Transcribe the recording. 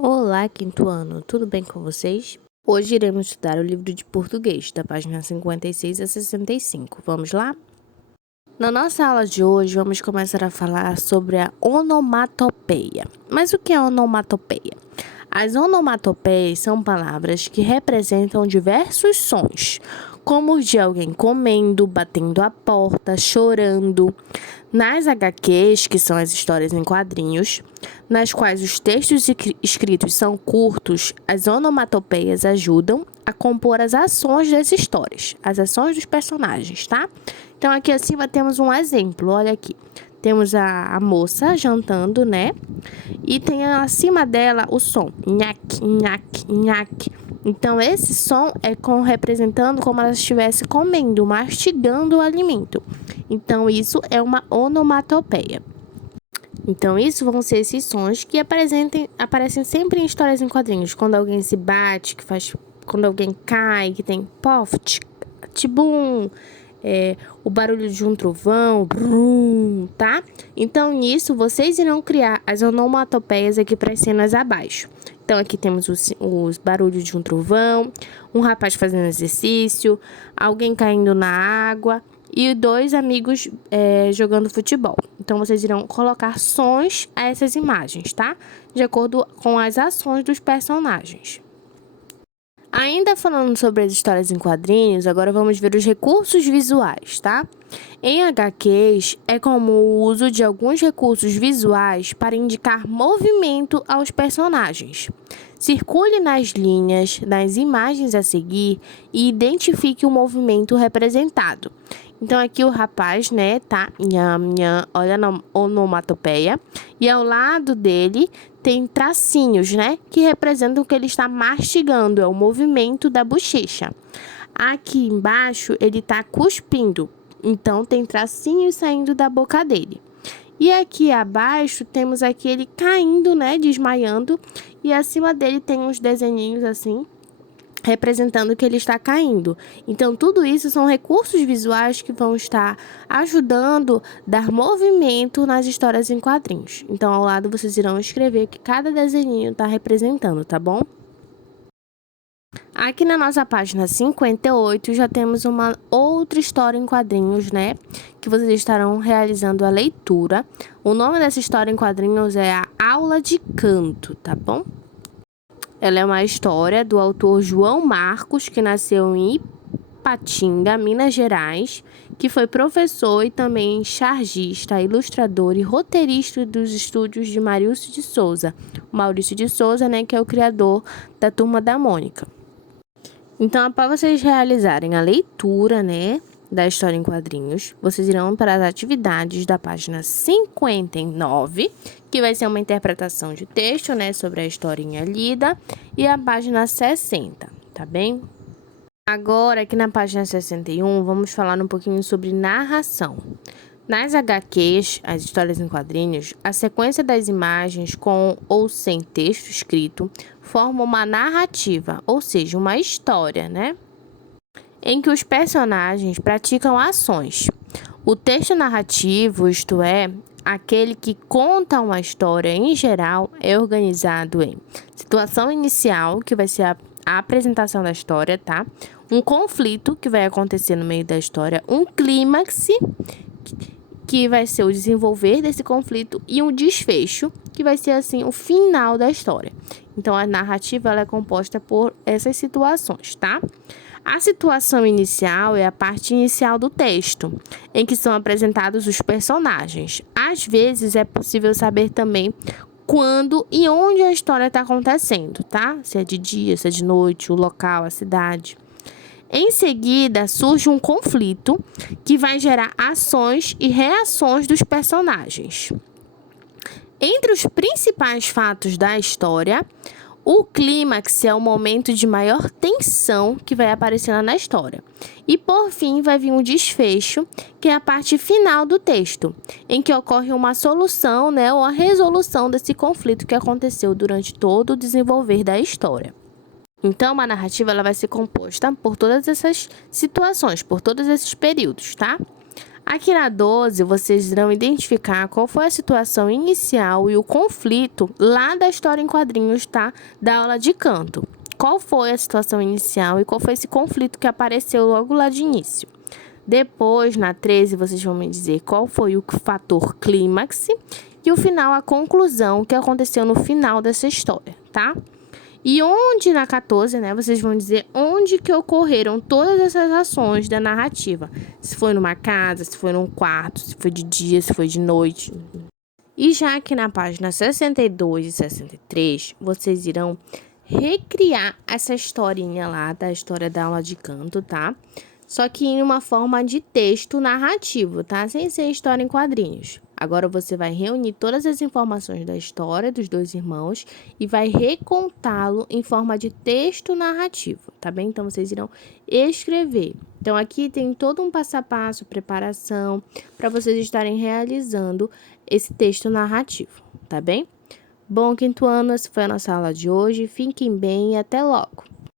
Olá, quinto ano, tudo bem com vocês? Hoje iremos estudar o livro de português, da página 56 a 65. Vamos lá? Na nossa aula de hoje, vamos começar a falar sobre a onomatopeia. Mas o que é onomatopeia? As onomatopeias são palavras que representam diversos sons, como os de alguém comendo, batendo a porta, chorando. Nas HQs, que são as histórias em quadrinhos, nas quais os textos escritos são curtos, as onomatopeias ajudam a compor as ações das histórias, as ações dos personagens, tá? Então, aqui acima temos um exemplo, olha aqui. Temos a moça jantando, né? E tem acima dela o som, nhaque, nhaque, nhaque. Então, esse som é representando como ela estivesse comendo, mastigando o alimento. Então, isso é uma onomatopeia. Então, isso vão ser esses sons que aparecem sempre em histórias em quadrinhos. Quando alguém se bate, quando alguém cai, que tem poft, tibum, o barulho de um trovão, brum, tá? Então, nisso, vocês irão criar as onomatopeias aqui para as cenas abaixo. Então, aqui temos os barulhos de um trovão, um rapaz fazendo exercício, alguém caindo na água e dois amigos jogando futebol. Então, vocês irão colocar sons a essas imagens, tá? De acordo com as ações dos personagens. Ainda falando sobre as histórias em quadrinhos, agora vamos ver os recursos visuais, tá? Em HQs, é comum o uso de alguns recursos visuais para indicar movimento aos personagens. Circule nas linhas das imagens a seguir e identifique o movimento representado. Então, aqui o rapaz, né, tá? Nham, nham, olha a onomatopeia. E ao lado dele tem tracinhos, né? Que representam que ele está mastigando, é o movimento da bochecha. Aqui embaixo, ele tá cuspindo. Então, tem tracinhos saindo da boca dele. E aqui abaixo, temos aqui ele caindo, né? Desmaiando. E acima dele tem uns desenhinhos assim, representando que ele está caindo. Então, tudo isso são recursos visuais que vão estar ajudando a dar movimento nas histórias em quadrinhos. Então, ao lado, vocês irão escrever que cada desenho está representando, tá bom? Aqui na nossa página 58, já temos uma outra história em quadrinhos, né? Que vocês estarão realizando a leitura. O nome dessa história em quadrinhos é a Aula de Canto, tá bom? Ela é uma história do autor João Marcos, que nasceu em Ipatinga, Minas Gerais, que foi professor e também chargista, ilustrador e roteirista dos estúdios de Maurício de Souza. Maurício de Souza, né, que é o criador da Turma da Mônica. Então, após vocês realizarem a leitura, né, da história em quadrinhos, vocês irão para as atividades da página 59, que vai ser uma interpretação de texto, né, sobre a historinha lida, e a página 60, tá bem? Agora, aqui na página 61, vamos falar um pouquinho sobre narração. Nas HQs, as histórias em quadrinhos, a sequência das imagens com ou sem texto escrito forma uma narrativa, ou seja, uma história, né? Em que os personagens praticam ações. O texto narrativo, isto é, aquele que conta uma história em geral, é organizado em situação inicial, que vai ser a apresentação da história, tá? Um conflito, que vai acontecer no meio da história, um clímax, que vai ser o desenvolver desse conflito, e um desfecho, que vai ser, assim, o final da história. Então, a narrativa ela é composta por essas situações, tá? A situação inicial é a parte inicial do texto, em que são apresentados os personagens. Às vezes, é possível saber também quando e onde a história está acontecendo, tá? Se é de dia, se é de noite, o local, a cidade. Em seguida, surge um conflito que vai gerar ações e reações dos personagens. Entre os principais fatos da história, o clímax é o momento de maior tensão que vai aparecendo na história. E, por fim, vai vir um desfecho, que é a parte final do texto, em que ocorre uma solução, né, ou a resolução desse conflito que aconteceu durante todo o desenvolver da história. Então, uma narrativa ela vai ser composta por todas essas situações, por todos esses períodos, tá? Aqui na 12, vocês irão identificar qual foi a situação inicial e o conflito lá da história em quadrinhos, tá? Da aula de canto. Qual foi a situação inicial e qual foi esse conflito que apareceu logo lá de início. Depois, na 13, vocês vão me dizer qual foi o fator clímax e o final, a conclusão que aconteceu no final dessa história, tá? E onde na 14, né, vocês vão dizer onde que ocorreram todas essas ações da narrativa. Se foi numa casa, se foi num quarto, se foi de dia, se foi de noite. E já aqui na página 62 e 63, vocês irão recriar essa historinha lá da história da aula de canto, tá? Só que em uma forma de texto narrativo, tá? Sem ser história em quadrinhos. Agora você vai reunir todas as informações da história dos dois irmãos e vai recontá-lo em forma de texto narrativo, tá bem? Então vocês irão escrever. Então aqui tem todo um passo a passo, preparação, para vocês estarem realizando esse texto narrativo, tá bem? Bom, quinto ano, essa foi a nossa aula de hoje. Fiquem bem e até logo!